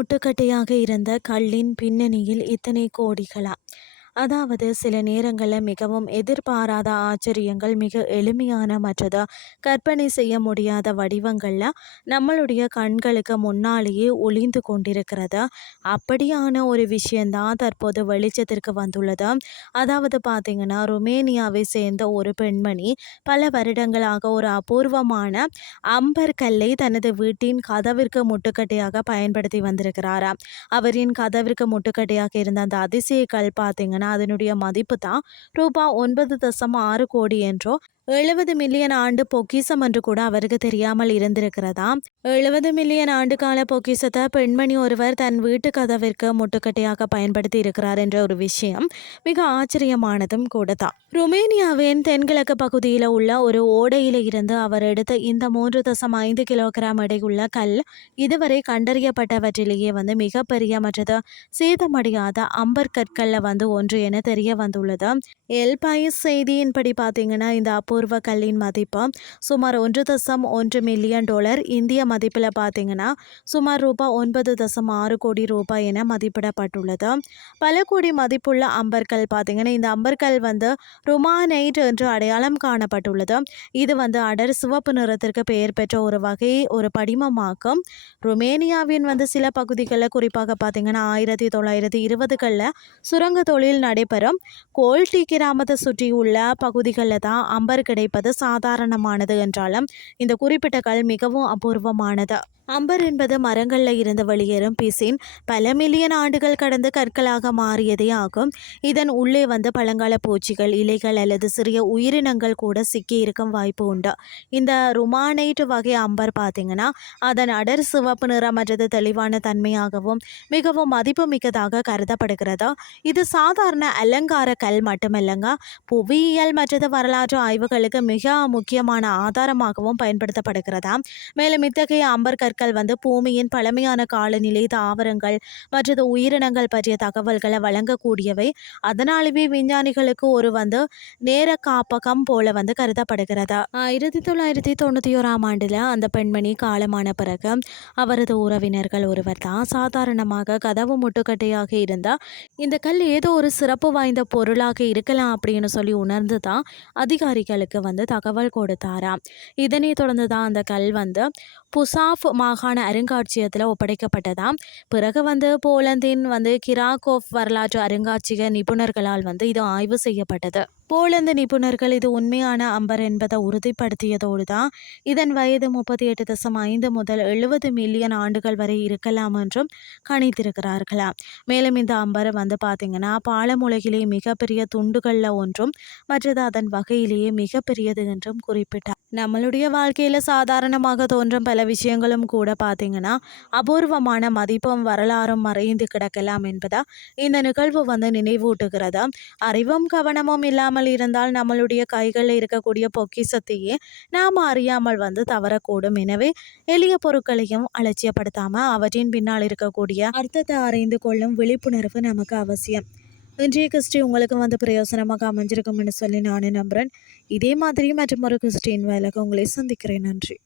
முட்டுக்கட்டையாக இருந்த கல்லின் பின்னணியில் இத்தனை கோடிகளா? அதாவது சில நேரங்களில் மிகவும் எதிர்பாராத ஆச்சரியங்கள், மிக எளிமையான மற்றது கற்பனை செய்ய முடியாத வடிவங்கள்ல நம்மளுடைய கண்களுக்கு முன்னாலேயே ஒளிந்து கொண்டிருக்கிறது. அப்படியான ஒரு விஷயந்தான் தற்போது வெளிச்சத்திற்கு வந்துள்ளது. அதாவது பார்த்தீங்கன்னா, ருமேனியாவை சேர்ந்த ஒரு பெண்மணி பல வருடங்களாக ஒரு அபூர்வமான அம்பர் கல்லை தனது வீட்டின் கதவிற்கு முட்டுக்கட்டையாக பயன்படுத்தி வந்திருக்கிறாராம். அவரின் கதவிற்கு முட்டுக்கட்டையாக இருந்த அந்த அதிசய கல் பார்த்தீங்கன்னா, அதனுடைய மதிப்பு தான் ரூபாய் 9.6 கோடி என்றோ 70 மில்லியன் ஆண்டு பொக்கிஷம் என்று கூட அவருக்கு தெரியாமல் இருந்திருக்கிறதாம். 70 மில்லியன் ஆண்டு கால பொக்கிஷத்தை பெண்மணி ஒருவர் தன் வீட்டு கதவிற்கு முட்டுக்கட்டையாக பயன்படுத்தி இருக்கிறார் என்ற ஒரு விஷயம் மிக ஆச்சரியமானதும் கூட தான். ருமேனியாவின் தென்கிழக்கு பகுதியில் உள்ள ஒரு ஓடையில இருந்து அவர் எடுத்த இந்த 3.5 கிலோகிராம் எடையுள்ள கல் இதுவரை கண்டறியப்பட்டவற்றிலேயே மிகப்பெரிய மற்றது சேதமடையாத அம்பர் கற்கள்ல ஒன்று என தெரிய வந்துள்ளது. எல் பைஸ் செய்தியின்படி பார்த்தீங்கன்னா, இந்த அபூர்வ கல்லின் மதிப்பு சுமார் 1.1 மில்லியன் டாலர், இந்திய மதிப்பில் பார்த்தீங்கன்னா சுமார் ரூபாய் 9.6 கோடி ரூபாய் என மதிப்பிடப்பட்டுள்ளது. பல கோடி மதிப்புள்ள அம்பர்கல் பார்த்தீங்கன்னா, இந்த அம்பர்கல் ருமானைட் என்று அடையாளம் காணப்பட்டுள்ளது. இது அடர் சிவப்பு நிறத்திற்கு பெயர் பெற்ற ஒரு வகை ஒரு படிமமாக்கும். ருமேனியாவின் சில பகுதிகளில் குறிப்பாக பார்த்தீங்கன்னா 1920களில் சுரங்க தொழில் நடைபெறும் கோல்டி கிராமத்தை சுற்றியுள்ள பகுதிகளில் தான் அம்பர் கிடைப்பது சாதாரணமானது என்றாலும் இந்த குறிப்பிட்ட கல் மிகவும் அபூர்வமானது. அம்பர் என்பது மரங்களில் இருந்து வெளியேறும் பிசின் பல மில்லியன் ஆண்டுகள் கடந்து கற்களாக மாறியதே ஆகும். இதன் உள்ளே பழங்கால பூச்சிகள், இலைகள் அல்லது சிறிய உயிரினங்கள் கூட சிக்கி இருக்கும் வாய்ப்பு உண்டு. இந்த ருமானைட் வகை அம்பர் பார்த்தீங்கன்னா, அதன் அடர் சிவப்பு நிறம் மற்றது தெளிவான தன்மையாகவும் மிகவும் மதிப்புமிக்கதாக கருதப்படுகிறது. இது சாதாரண அலங்கார கல் மட்டுமல்லங்க, புவியியல் மற்றது வரலாற்று ஆய்வுகளுக்கு மிக முக்கியமான ஆதாரமாகவும் பயன்படுத்தப்படுகிறதா. மேலும் இத்தகைய அம்பர் கற்கள் பூமியின் பழமையான காலநிலை, தாவரங்கள் மற்றது உயிரினங்கள் பற்றிய தகவல்களை வழங்கக்கூடியவை. அதனாலவே விஞ்ஞானிகளுக்கு ஒரு நேர காப்பகம் போல கருதப்படுகிறது. 1991ஆம் ஆண்டுல அந்த பெண்மணி காலமான பிறகு அவரது உறவினர்கள் ஒருவர் தான் சாதாரணமாக கதவு முட்டுக்கட்டையாக இருந்தா இந்த கல் ஏதோ ஒரு சிறப்பு வாய்ந்த பொருளாக இருக்கலாம் அப்படின்னு சொல்லி உணர்ந்து தான் அதிகாரிகளுக்கு தகவல் கொடுத்தாராம். இதனை தொடர்ந்து தான் அந்த கல் புசாஃப் மாகாண அருங்காட்சியகத்தில் ஒப்படைக்கப்பட்டதாம். பிறகு போலந்தின் கிராகோவ் வரலாற்று அருங்காட்சியக நிபுணர்களால் இது ஆய்வு செய்யப்பட்டது. போலந்து நிபுணர்கள் இது உண்மையான அம்பர் என்பதை உறுதிப்படுத்தியதோடு தான் இதன் வயது 38.5 முதல் 70 மில்லியன் ஆண்டுகள் வரை இருக்கலாம் என்றும் கணித்திருக்கிறார்களாம். மேலும் இந்த அம்பர் பார்த்தீங்கன்னா பாலமுலகிலே மிகப்பெரிய துண்டுகளில் ஒன்றும் மற்றது அதன் வகையிலேயே மிகப்பெரியது என்றும் குறிப்பிட்டார். நம்மளுடைய வாழ்க்கையில சாதாரணமாக தோன்றும் பல விஷயங்களும் கூட பார்த்தீங்கன்னா அபூர்வமான மதிப்பும் வரலாறும் மறைந்து கிடக்கலாம் என்பதா இந்த நிகழ்வு நினைவூட்டுகிறது. அறிவும் கவனமும் இல்லாமல் இருந்தால் நம்மளுடைய கைகளில் இருக்கக்கூடிய பொக்கிஷத்தையே நாம் அறியாமல் தவறக்கூடும். எனவே எளிய பொருட்களையும் அலட்சியப்படுத்தாம அவற்றின் பின்னால் இருக்கக்கூடிய அர்த்தத்தை அறிந்து கொள்ளும் விழிப்புணர்வு நமக்கு அவசியம். இன்றைய கிறிஸ்டி உங்களுக்கு பிரயோசனமாக அமைஞ்சிருக்கும்னு சொல்லி நானும் நம்புகிறேன். இதே மாதிரி மற்றும் ஒரு கிறிஸ்டின் வேலைக்கு உங்களை சந்திக்கிறேன். நன்றி.